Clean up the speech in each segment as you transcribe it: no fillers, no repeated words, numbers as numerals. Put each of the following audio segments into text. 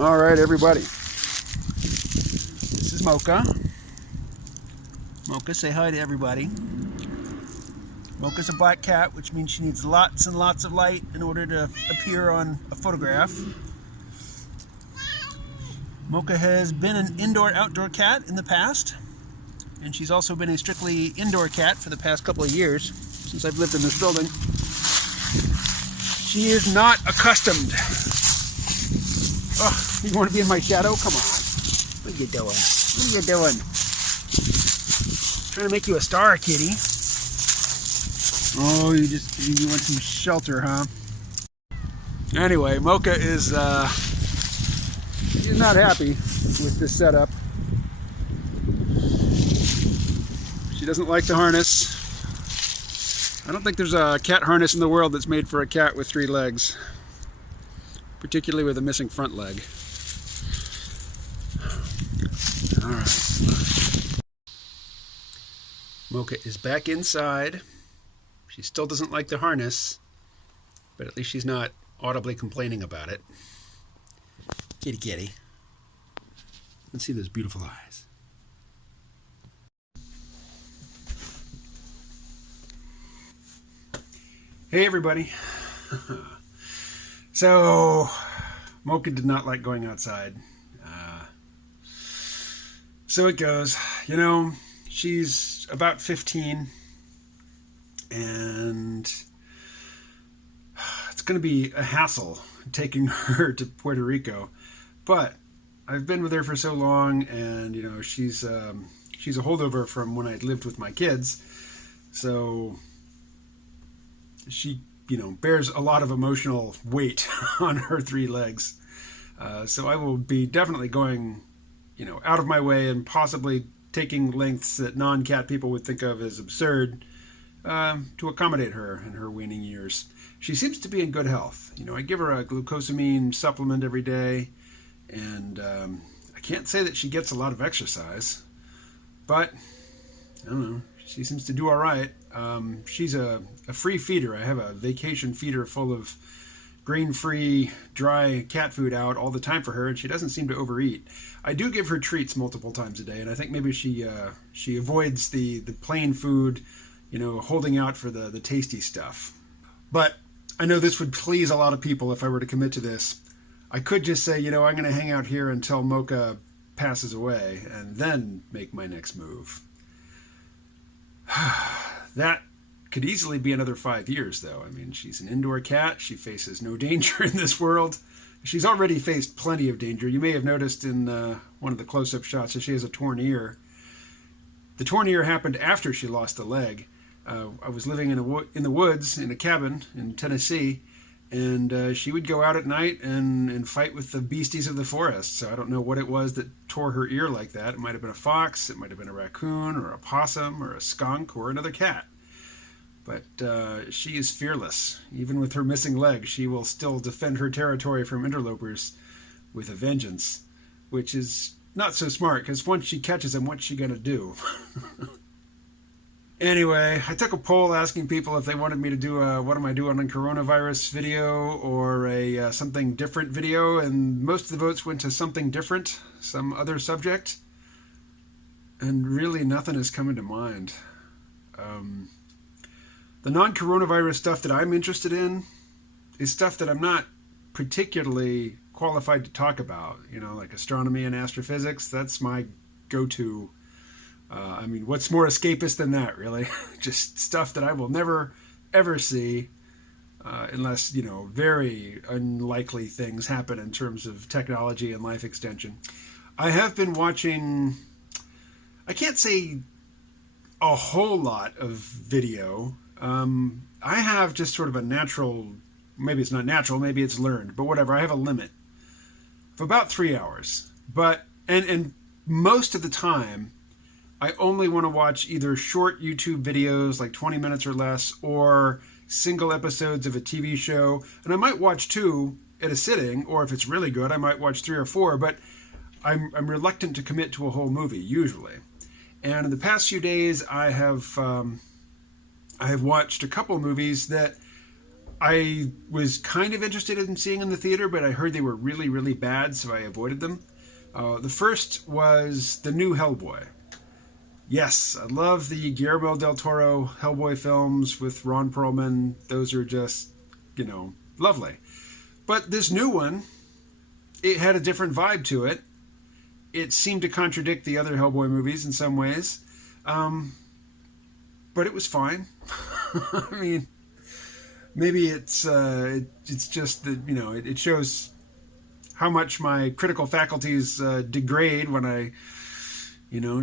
All right, everybody. This is Mocha. Mocha, say hi to everybody. Mocha's a black cat, which means she needs lots and lots of light in order to appear on a photograph. Mocha has been an indoor-outdoor cat in the past, and she's also been a strictly indoor cat for the past couple of years, since I've lived in this building. She is not accustomed. Oh, you want to be in my shadow? Come on. What are you doing? What are you doing? Trying to make you a star, kitty. Oh, you want some shelter, huh? Anyway, Mocha is she's not happy with this setup. She doesn't like the harness. I don't think there's a cat harness in the world that's made for a cat with 3 legs, particularly with a missing front leg. All right. Mocha is back inside. She still doesn't like the harness, but at least she's not audibly complaining about it. Kitty, kitty. Let's see those beautiful eyes. Hey, everybody. So, Mocha did not like going outside. So it goes. You know, she's about 15, and it's going to be a hassle taking her to Puerto Rico. But I've been with her for so long, and you know, she's a holdover from when I lived with my kids. So she, you know, bears a lot of emotional weight on her 3 legs. So I will be definitely going, you know, out of my way and possibly taking lengths that non-cat people would think of as absurd to accommodate her in her weaning years. She seems to be in good health. You know, I give her a glucosamine supplement every day, and I can't say that she gets a lot of exercise, but I don't know. She seems to do all right. She's a free feeder. I have a vacation feeder full of grain-free, dry cat food out all the time for her, and she doesn't seem to overeat. I do give her treats multiple times a day, and I think maybe she avoids the plain food, you know, holding out for the tasty stuff. But I know this would please a lot of people if I were to commit to this. I could just say, you know, I'm going to hang out here until Mocha passes away, and then make my next move. That could easily be another 5 years, though. I mean, she's an indoor cat. She faces no danger in this world. She's already faced plenty of danger. You may have noticed in one of the close-up shots that she has a torn ear. The torn ear happened after she lost a leg. I was living in the woods in a cabin in Tennessee, and she would go out at night and fight with the beasties of the forest. So I don't know what it was that tore her ear like that. It might have been a fox, it might have been a raccoon, or a possum, or a skunk, or another cat. But she is fearless. Even with her missing leg, she will still defend her territory from interlopers with a vengeance, which is not so smart, because once she catches them, what's she going to do? Anyway, I took a poll asking people if they wanted me to do a what am I doing on coronavirus video or a something different video, and most of the votes went to something different, some other subject, and really nothing is coming to mind. The non-coronavirus stuff that I'm interested in is stuff that I'm not particularly qualified to talk about, you know, like astronomy and astrophysics. That's my go-to. I mean, what's more escapist than that, really? Just stuff that I will never, ever see unless, you know, very unlikely things happen in terms of technology and life extension. I have been watching, I can't say a whole lot of video. I have just sort of a natural, maybe it's not natural, maybe it's learned, but whatever. I have a limit of about 3 hours. But, and most of the time, I only want to watch either short YouTube videos, like 20 minutes or less, or single episodes of a TV show. And I might watch 2 at a sitting, or if it's really good, I might watch 3 or 4, but I'm reluctant to commit to a whole movie, usually. And in the past few days, I have watched a couple movies that I was kind of interested in seeing in the theater, but I heard they were really, really bad, so I avoided them. The first was the new Hellboy. Yes, I love the Guillermo del Toro Hellboy films with Ron Perlman. Those are just, lovely. But this new one, it had a different vibe to it. It seemed to contradict the other Hellboy movies in some ways. But it was fine. I mean, maybe it's just that, it shows how much my critical faculties degrade when I,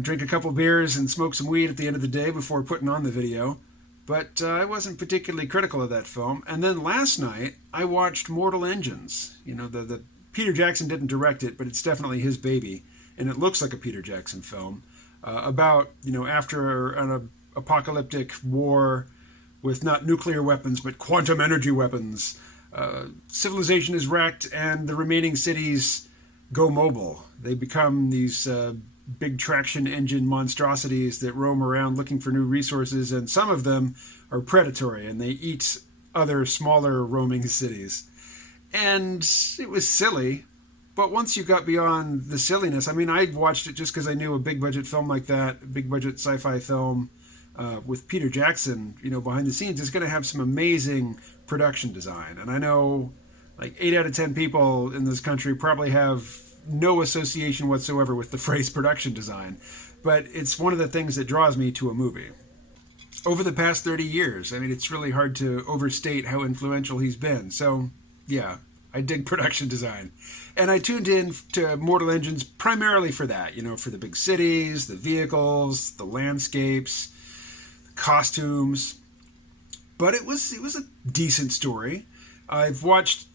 drink a couple beers and smoke some weed at the end of the day before putting on the video. But I wasn't particularly critical of that film. And then last night, I watched Mortal Engines. The Peter Jackson didn't direct it, but it's definitely his baby. And it looks like a Peter Jackson film about, after an apocalyptic war with not nuclear weapons, but quantum energy weapons. Civilization is wrecked, and the remaining cities go mobile. They become these big traction engine monstrosities that roam around looking for new resources, and some of them are predatory, and they eat other smaller roaming cities. And it was silly, but once you got beyond the silliness, I mean, I watched it just because I knew a big budget film like that, a big budget sci-fi film with Peter Jackson, behind the scenes, is going to have some amazing production design. And I know like 8 out of 10 people in this country probably have no association whatsoever with the phrase production design, but it's one of the things that draws me to a movie. Over the past 30 years, I mean, it's really hard to overstate how influential he's been. So, yeah, I dig production design. And I tuned in to Mortal Engines primarily for that, for the big cities, the vehicles, the landscapes, the costumes. But it was a decent story. I've watched,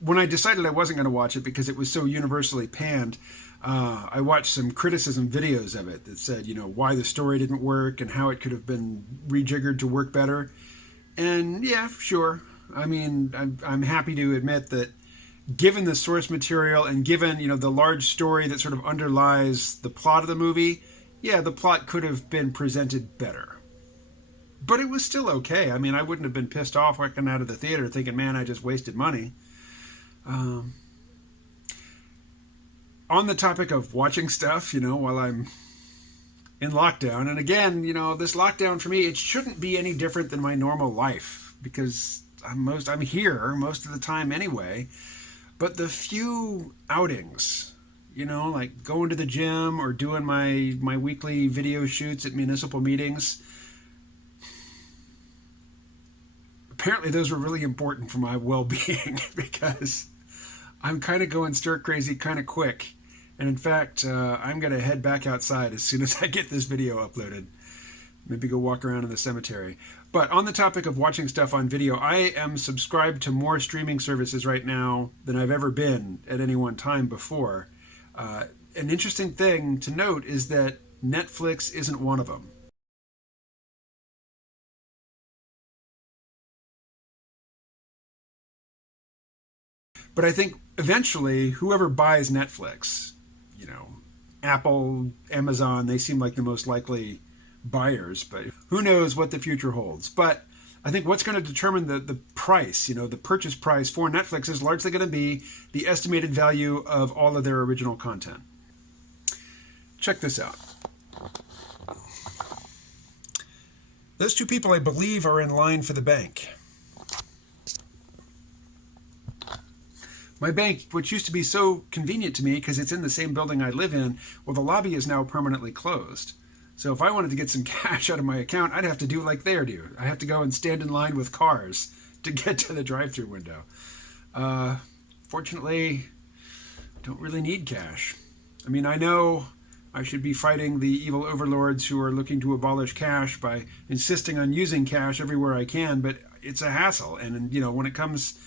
when I decided I wasn't going to watch it because it was so universally panned, I watched some criticism videos of it that said, why the story didn't work and how it could have been rejiggered to work better. And yeah, sure. I mean, I'm happy to admit that given the source material and given, the large story that sort of underlies the plot of the movie, yeah, the plot could have been presented better. But it was still okay. I mean, I wouldn't have been pissed off walking out of the theater thinking, man, I just wasted money. On the topic of watching stuff, while I'm in lockdown, and again, this lockdown for me, it shouldn't be any different than my normal life because I'm here most of the time anyway. But the few outings, like going to the gym or doing my weekly video shoots at municipal meetings, apparently those were really important for my well-being because I'm kind of going stir crazy kind of quick. And in fact, I'm going to head back outside as soon as I get this video uploaded. Maybe go walk around in the cemetery. But on the topic of watching stuff on video, I am subscribed to more streaming services right now than I've ever been at any one time before. An interesting thing to note is that Netflix isn't one of them. But I think eventually, whoever buys Netflix, Apple, Amazon, they seem like the most likely buyers, but who knows what the future holds. But I think what's going to determine the price, the purchase price for Netflix is largely going to be the estimated value of all of their original content. Check this out. Those two people, I believe, are in line for the bank. My bank, which used to be so convenient to me because it's in the same building I live in, well, the lobby is now permanently closed. So if I wanted to get some cash out of my account, I'd have to do like they do. I have to go and stand in line with cars to get to the drive-through window. Fortunately, I don't really need cash. I mean, I know I should be fighting the evil overlords who are looking to abolish cash by insisting on using cash everywhere I can, but it's a hassle. And, when it comes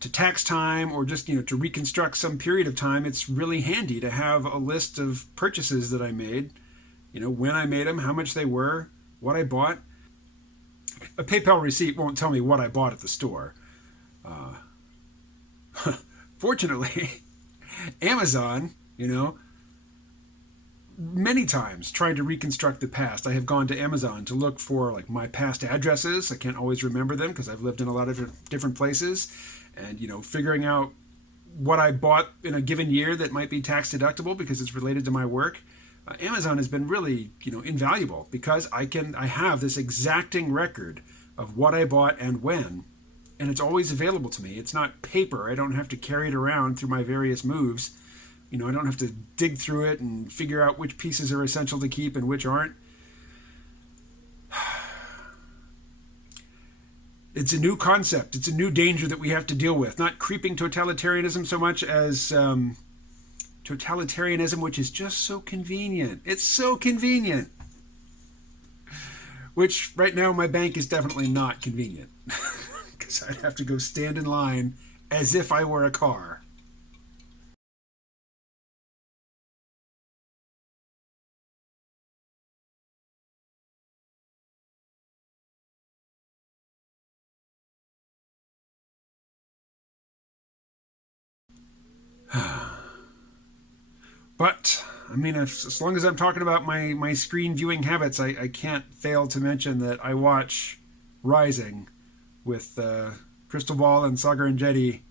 to tax time or just, to reconstruct some period of time, it's really handy to have a list of purchases that I made, when I made them, how much they were, what I bought. A PayPal receipt won't tell me what I bought at the store. Fortunately, Amazon, many times trying to reconstruct the past. I have gone to Amazon to look for like my past addresses. I can't always remember them because I've lived in a lot of different places, and figuring out what I bought in a given year that might be tax deductible because it's related to my work. Amazon has been really invaluable because I have this exacting record of what I bought and when, and it's always available to me. It's not paper. I don't have to carry it around through my various moves. I don't have to dig through it and figure out which pieces are essential to keep and which aren't. It's a new concept. It's a new danger that we have to deal with. Not creeping totalitarianism so much as totalitarianism, which is just so convenient. It's so convenient. Which right now my bank is definitely not convenient. Because I'd have to go stand in line as if I were a car. But, I mean, as long as I'm talking about my screen viewing habits, I can't fail to mention that I watch Rising with Crystal Ball and Sagar and Jetty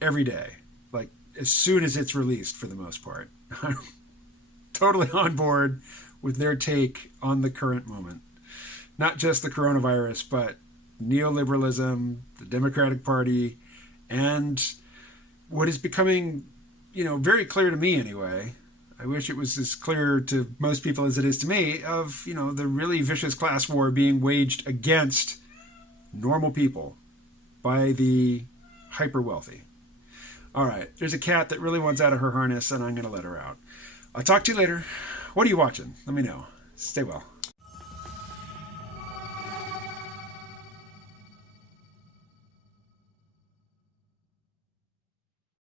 every day. Like, as soon as it's released, for the most part. I'm totally on board with their take on the current moment. Not just the coronavirus, but neoliberalism, the Democratic Party, and what is becoming, very clear to me anyway. I wish it was as clear to most people as it is to me, of, the really vicious class war being waged against normal people by the hyper wealthy. All right, there's a cat that really wants out of her harness, and I'm going to let her out. I'll talk to you later. What are you watching? Let me know. Stay well.